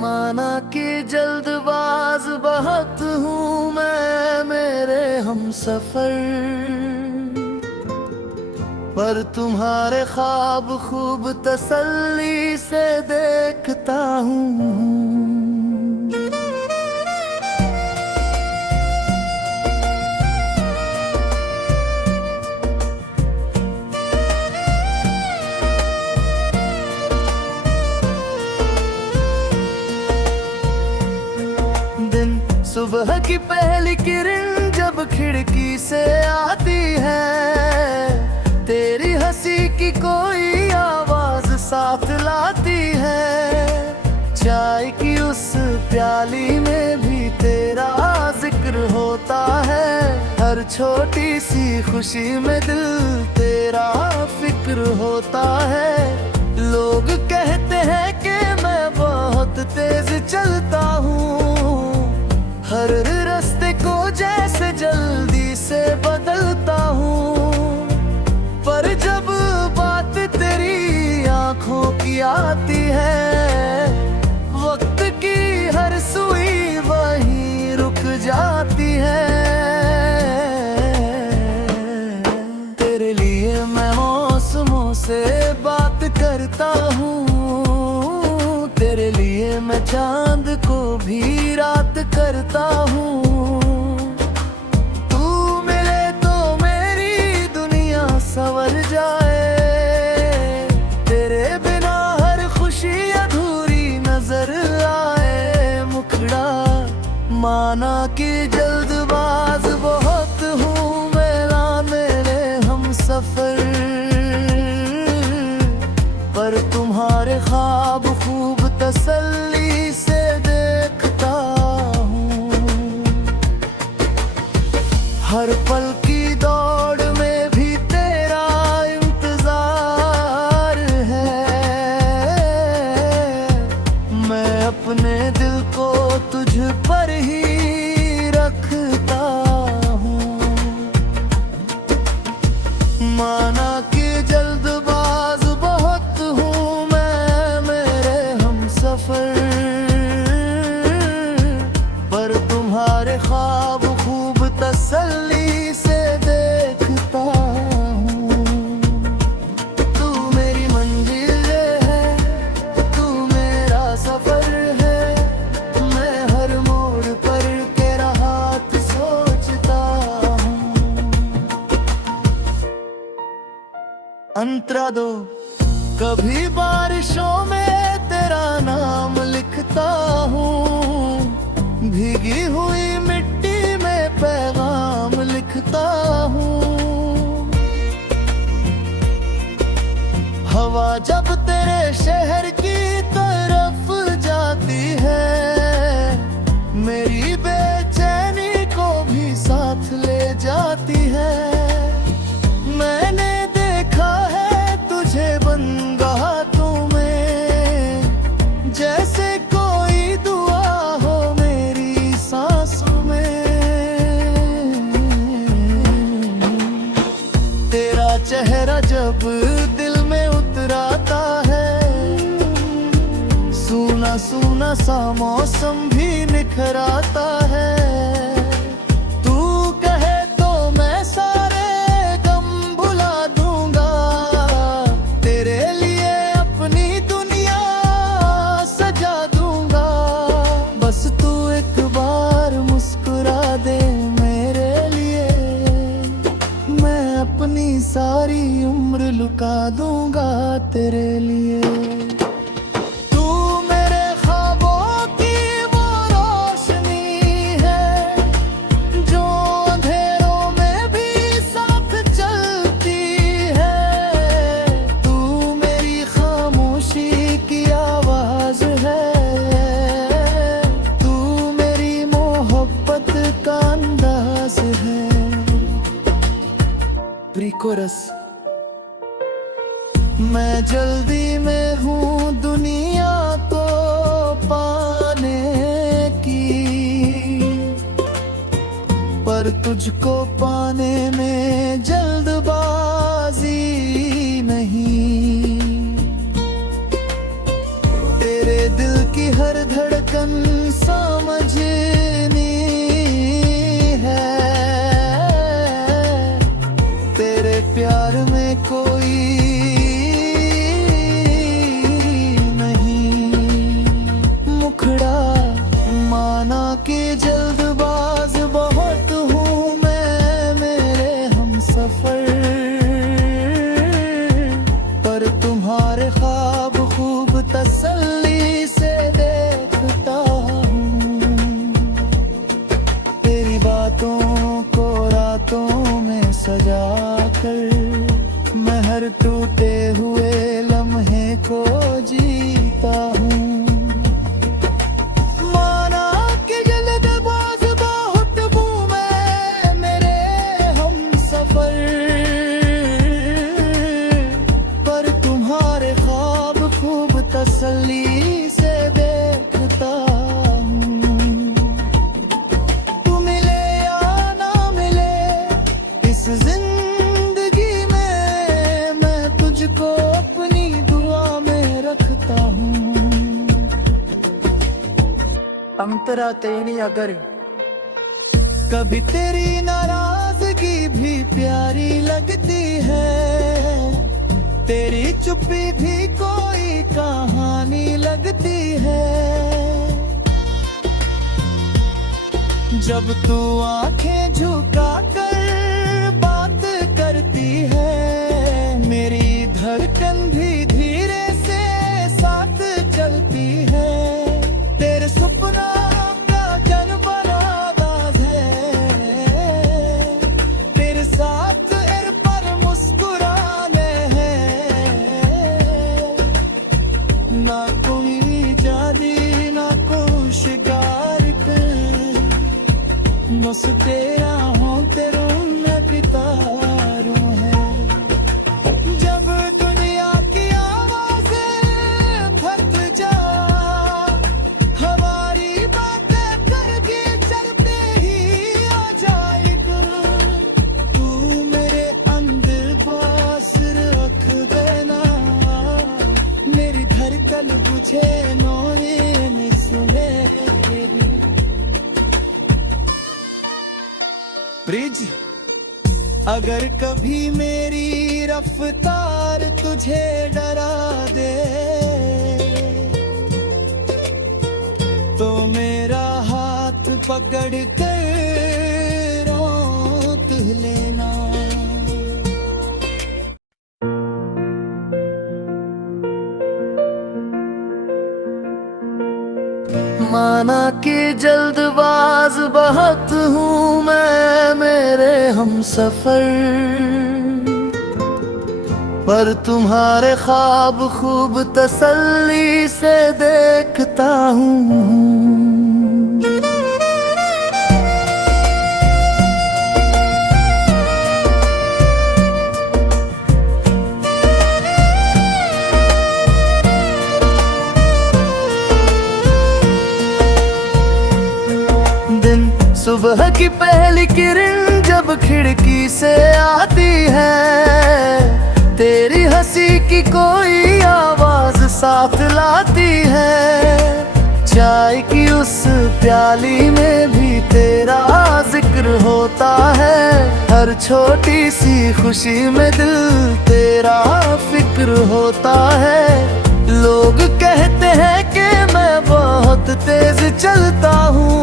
माना कि जल्दबाज बहुत हूँ मैं, मेरे हम सफर, पर तुम्हारे ख्वाब खूब तसल्ली से देखता हूँ। सुबह की पहली किरण जब खिड़की से आती है, तेरी हंसी की कोई आवाज साथ लाती है। चाय की उस प्याली में भी तेरा जिक्र होता है, हर छोटी सी खुशी में दिल तेरा फिक्र होता है। लोग कहते हैं कि मैं बहुत तेज चलता हूँ, हर रास्ते को जैसे जल्दी से बदलता हूँ, पर जब बात तेरी आंखों की आती है, वक्त की हर सुई वहीं रुक जाती है। तेरे लिए मैं मौसमों से बात करता हूँ, तेरे लिए मैं चांद को भी रात करता हूँ। तू मिले तो मेरी दुनिया संवर जाए, तेरे बिना हर खुशी अधूरी नजर आए। मुखड़ा माना कि जल्दबाज बहुत हूँ मैं, मेरे हम सफर, पर तुम्हारे ख्वाब खूब तसल्ली से देखता हूँ। हर पल की दौड़ में भी तेरा इंतजार है, मैं अपने दिल को तुझ पर ही रखता हूँ। माना कि जल्दबाज बहुत हूँ मैं, मेरे हम सफर, पर तुम्हारे ख्वाब खूब तसल्ली से देखता हूँ। तू मेरी मंजिल है, तू मेरा सफर है, मैं हर मोड़ पर तेरा हाथ सोचता हूँ। अंतरा दो कभी बारिशों में तेरा नाम लिखता हूँ, भीगी हुई मिट्टी में पैगाम लिखता हूँ। हवा जब तेरे शहर की तरफ जाती है, मेरी बेचैनी को भी साथ ले जाती है। मैंने देखा है तुझे बंगाहों में, जैसे कोई दुआ हो मेरी सांसों में। तेरा चेहरा जब दिल में उतराता है, सूना सूना सा मौसम भी निखराता है। तू कहे तो मैं सारे गम भुला दूंगा, तेरे लिए अपनी दुनिया सजा दूंगा। बस तू एक बार मुस्कुरा दे मेरे लिए, मैं अपनी सारी उम्र लुका दूंगा तेरे लिए। कोरस मैं जल्दी में हूँ दुनिया को पाने की, पर तुझको पाने में जल्दबाजी नहीं। तेरे दिल की हर धड़कन प्यार में कोई नहीं मुखड़ा। माना कि जल्दबाज बहुत हूँ मैं, मेरे हमसफर, पर तुम्हारे ख्वाब खूब तसल्ली से देखता हूँ। तेरी बातों को रातों में सजा कर मैं हर टूटे हुए लम्हे को जीता हूँ। माना कि जल्दबाज बहुत हूँ मैं, मेरे हमसफर, पर तुम्हारे ख्वाब खूब तसल्ली से देखता हूँ। तू मिले या ना मिले इस जिंदगी में, मैं तुझको अपनी दुआ में रखता हूँ। अंतरा तेरी अगर कभी तेरी नाराजगी भी प्यारी लगती है, तेरी चुप्पी भी कोई कहानी लगती है। जब तू आंखें झुका कर बात करती है, मेरी धड़कन भी धीरे से साथ चलती है। तेरे सपना का जन बना अंदाज है, तेरे साथ एर पर मुस्कुराने हैं। ना कोई जादी ना कोई शिकार कर, बस तेरा हूँ तेरा मैं पितारूं है। जब दुनिया की आवाज़ें थक जा, हमारी बातें करके चलते ही आ जाएगा। तू मेरे अंदर पास रख देना, मेरी धड़कन बुझे नोए में सुनेगी। ब्रिज, अगर कभी मेरी रफ्तार तुझे डरा दे, तो मेरा हाथ पकड़ कर रोक लेना। माना कि जल्दबाज बहुत हूँ मैं, मेरे हमसफर, पर तुम्हारे ख्वाब खूब तसल्ली से देखता हूँ। सुबह की पहली किरण जब खिड़की से आती है, तेरी हंसी की कोई आवाज साथ लाती है। चाय की उस प्याली में भी तेरा जिक्र होता है, हर छोटी सी खुशी में दिल तेरा फिक्र होता है। लोग कहते हैं कि मैं बहुत तेज चलता हूँ,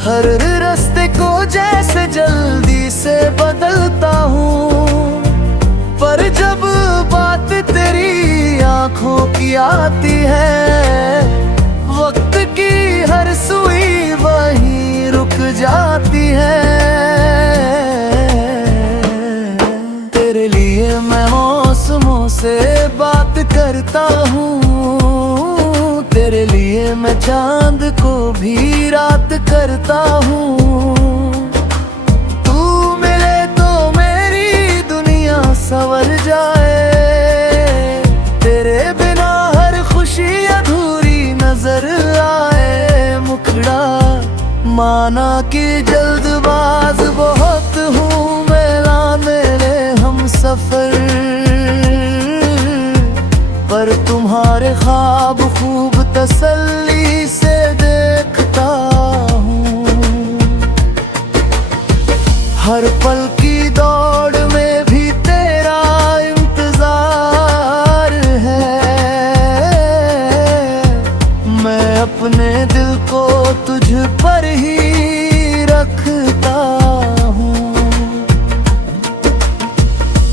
हर रास्ते को जैसे जल्दी से बदलता हूँ। पर जब बात तेरी आंखों की आती है, वक्त की हर सुई वहीं रुक जाती है। तेरे लिए मैं मौसमों से बात करता हूँ, तेरे लिए मैं चांद को भी रात करता हूँ। तू मिले तो मेरी दुनिया संवर जाए, तेरे बिना हर खुशी अधूरी नजर आए। मुखड़ा, माना कि जल्दबाज बहुत हूँ मैं, मेरे हमसफर, पर तुम्हारे ख्वाब खूब तसल्ली से देखता हूँ। हर पल की दौड़ में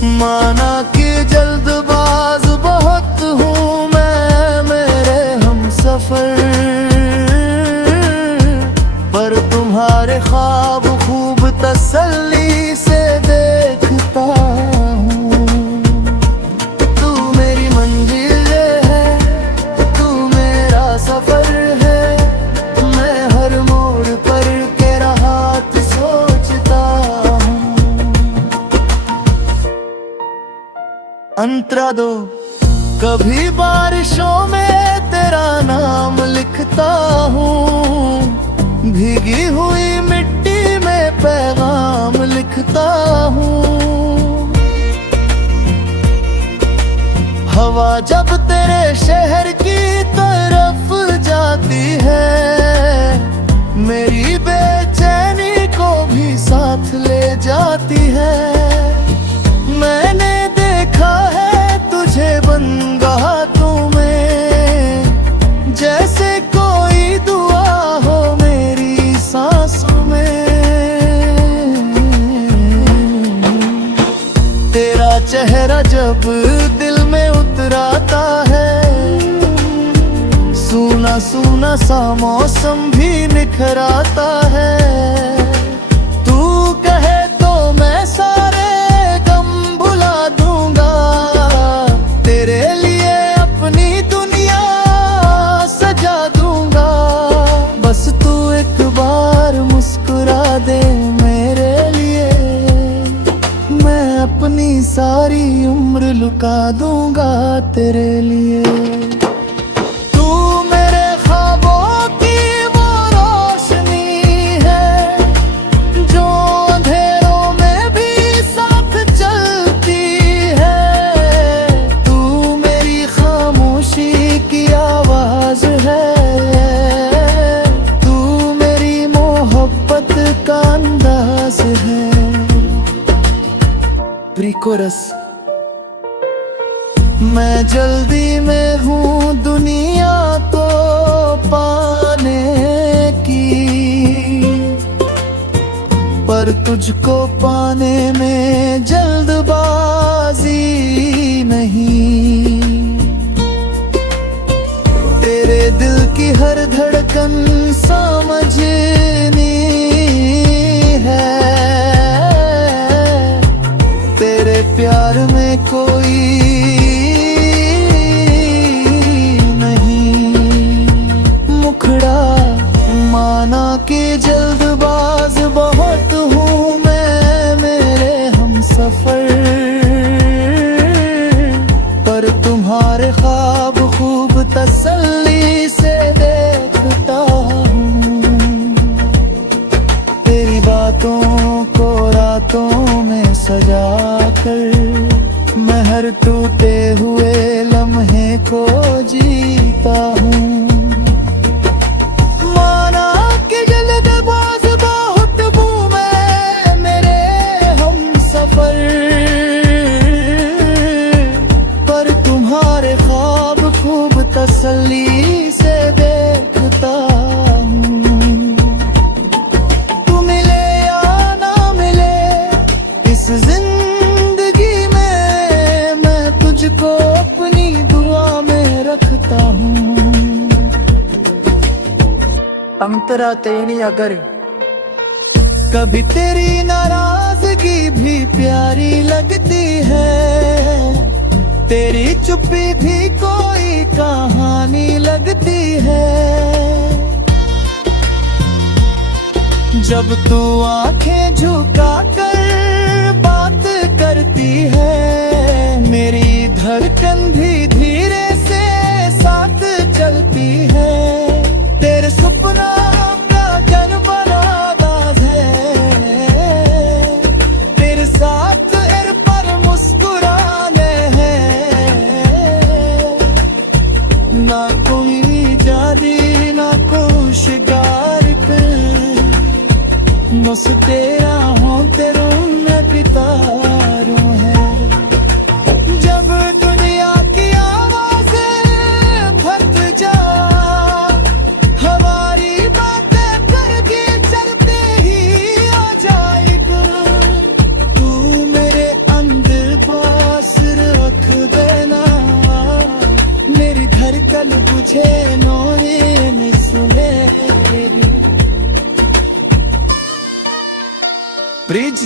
माना कि जल्दबाज बहुत हूँ मैं मेरे हमसफर, पर तुम्हारे ख्वाब खूब तसल्ली से देखता हूँ। तू मेरी मंजिल है, तू मेरा सफर है, मैं हर मोड़ पर तेरा हाथ सोचता हूँ। अंतरा दो कभी बारिशों में तेरा नाम लिखता हूँ, भीगी हुई मिट्टी में पैगाम लिखता हूँ। हवा जब तेरे शहर की तरफ जाती है, मेरी बेचैनी को भी साथ ले जाती है। मैंने देखा है तुझे बंगाहों में, जैसे कोई दुआ हो मेरी सांसों में। तेरा चेहरा जब दिल में उतराता है, सूना सूना सा मौसम भी निखराता है। तू कहे तो मैं सारे गम भुला दूंगा, तेरे लिए अपनी दुनिया सजा दूंगा। बस तू एक बार मुस्कुरा दे मेरे लिए, मैं अपनी सारी उम्र लुका दूंगा तेरे लिए। तू मेरे ख्वाबों की वो रोशनी है, जो अंधेरों में भी साथ चलती है। तू मेरी खामोशी की आवाज है, तू मेरी मोहब्बत का अंदाज है। प्री-कोरस। मैं जल्दी में हूँ दुनिया को पाने की, पर तुझको पाने में जल्दबाजी नहीं। तेरे दिल की हर धड़कन समझनी है, तेरे प्यार में कोई माना कि जल्दबाज बहुत हूँ मैं मेरे हमसफर, पर तुम्हारे ख्वाब खूब तसल्ली से देखता हूँ। तेरी बातों को रातों में सजा कर, मैं हर टूटे हुए लम्हे को जीता हूँ। तसल्ली से देखता हूँ। तू मिले या ना मिले इस जिंदगी में, मैं तुझको अपनी दुआ में रखता हूँ। अंतरा तेरी अगर कभी तेरी नाराजगी भी प्यारी लगती है, तेरी चुप्पी भी कोई कहानी लगती है। जब तू आंखें झुका कर बात करती है, मेरी धड़कन भी धीरे से साथ चलती है। तेरे सपना का जन बना दाज है, तेरे साथ एर पर मुस्कुराने ना कोई जादी ना कोई शिकार कर, बस तेरा हो तेरों में पितारों है। तुझे नोए सुनेगी। ब्रिज,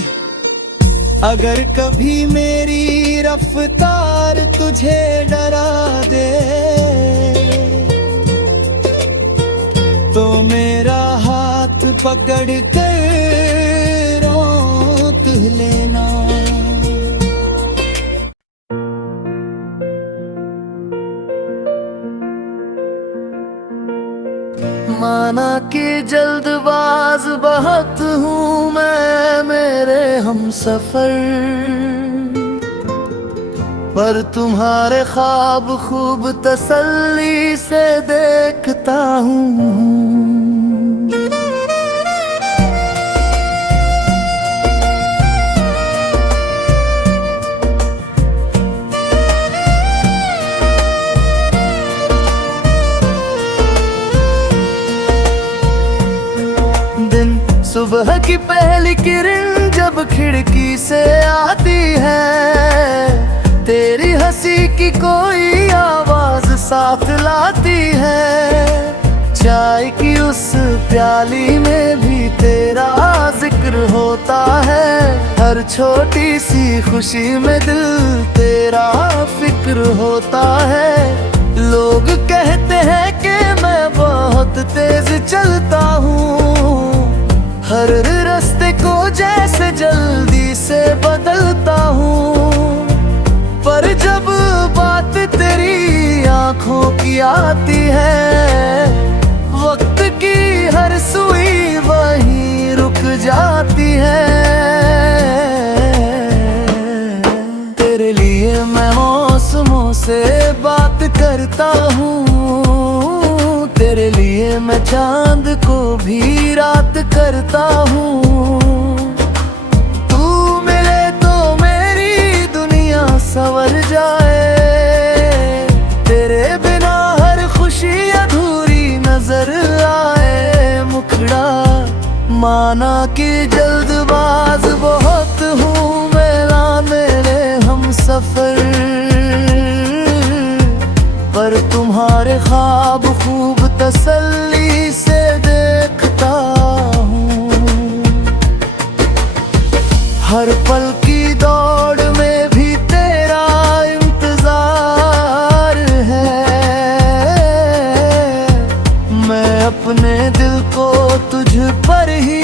अगर कभी मेरी रफ्तार तुझे डरा दे तो मेरा हाथ पकड़ कर रोक लेना। माना कि जल्दबाज बहुत हूँ मैं मेरे हमसफर, पर तुम्हारे ख्वाब खूब तसल्ली से देखता हूँ। सुबह की पहली किरण जब खिड़की से आती है, तेरी हंसी की कोई आवाज साथ लाती है। चाय की उस प्याली में भी तेरा जिक्र होता है, हर छोटी सी खुशी में दिल तेरा फिक्र होता है। लोग कहते हैं कि मैं बहुत तेज चलता हूँ, हर रास्ते को जैसे जल्दी से बदलता हूँ, पर जब बात तेरी आंखों की आती है, वक्त की हर सुई वहीं रुक जाती है। तेरे लिए मैं मौसमों से बात करता हूँ, तेरे लिए मैं चांद को भी रात करता हूँ। तू मिले तो मेरी दुनिया संवर जाए, तेरे बिना हर खुशी अधूरी नजर आए। मुखड़ा माना कि जल्दबाज बहुत हूँ मैं मेरे हमसफर, पर तुम्हारे ख्वाब खूब तसल्ली से देखता हूँ। हर पल की दौड़ में भी तेरा इंतजार है, मैं अपने दिल को तुझ पर ही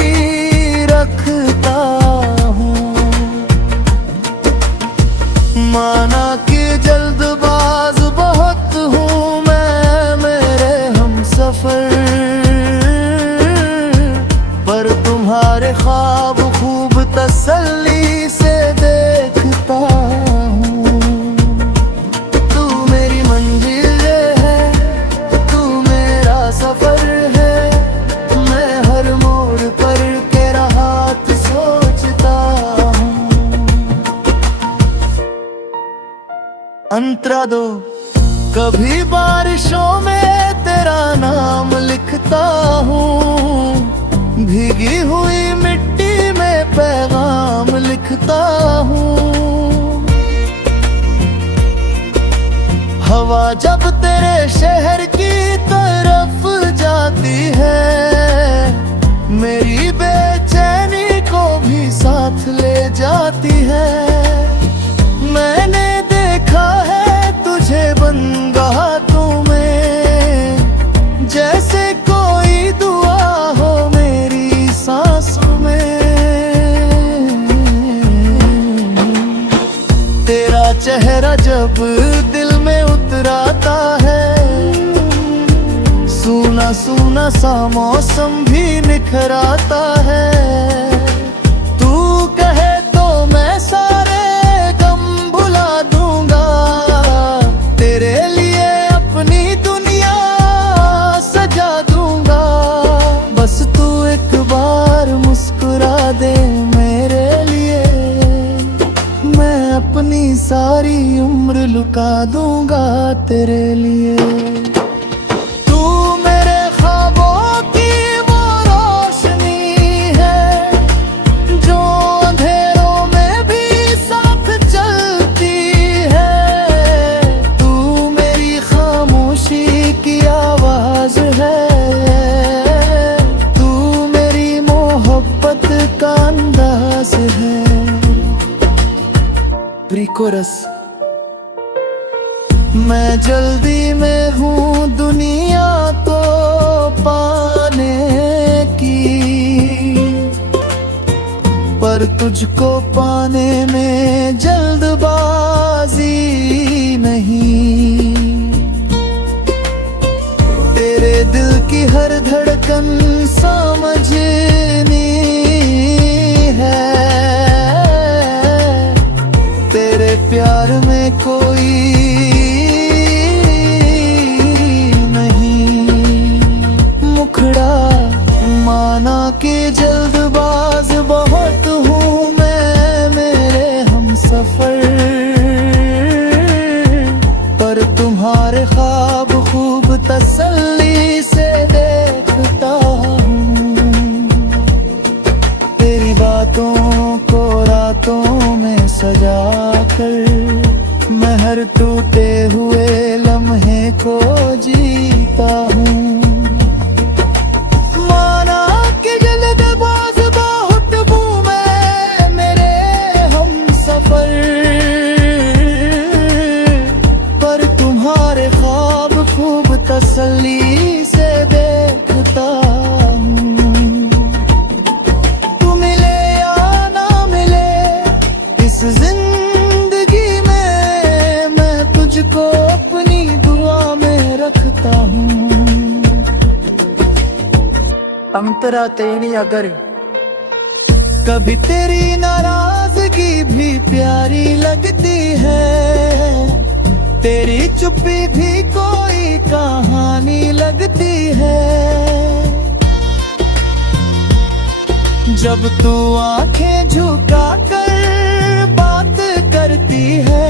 रखता हूँ। माना कि जल्दबाज बहुत हूँ मैं मेरे हमसफर, पर तुम्हारे ख्वाब खूब तसल्ली से देखता हूँ। तू मेरी मंजिल है, तू मेरा सफर है, मैं हर मोड़ पर तेरा हाथ सोचता हूँ। अंतरा दो, कभी बारिशों में तेरा नाम लिखता हूँ, भीगी हुई मिट्टी में पैगाम लिखता हूँ। हवा जब तेरे शहर की तरफ जाती है, मेरी बेचैनी को भी साथ ले जाती है। मैंने देखा है तुझे बंगाहों में, जैसे कोई दुआ हो मेरी सांसों में। तेरा चेहरा जब दिल में उतराता है, सूना सूना सा मौसम भी निखर आता है। तू कहे तो मैं सारे गम भुला दूंगा, तेरे लिए अपनी दुनिया सजा दूंगा। बस तू एक बार मुस्कुरा दे मेरे लिए, मैं अपनी सारी उम्र लुटा दूंगा तेरे लिए। तू मेरे ख्वाबों की वो रोशनी है, जो अंधेरों में भी साथ चलती है। तू मेरी खामोशी की बरस। मैं जल्दी में हूँ दुनिया को पाने की, पर तुझको पाने में जल्दबाजी नहीं। तेरे दिल की हर धड़कन समझनी है, तेरे प्यार में कोई माना कि जल्दबाज बहुत हूँ मैं मेरे हमसफर, पर तुम्हारे ख्वाब खूब तसल्ली से देखता हूँ। तेरी बातों को रातों में सजा कर मैं हर टूटे हुए लम्हे को जीता हूँ। तसल्ली से देखता हूँ। तू मिले या ना मिले इस जिंदगी में, मैं तुझको अपनी दुआ में रखता हूँ। अंतरातेरी अगर कभी तेरी नाराजगी भी प्यारी लगती है, तेरी चुप्पी भी कोई कहानी लगती है। जब तू आंखें झुका कर बात करती है,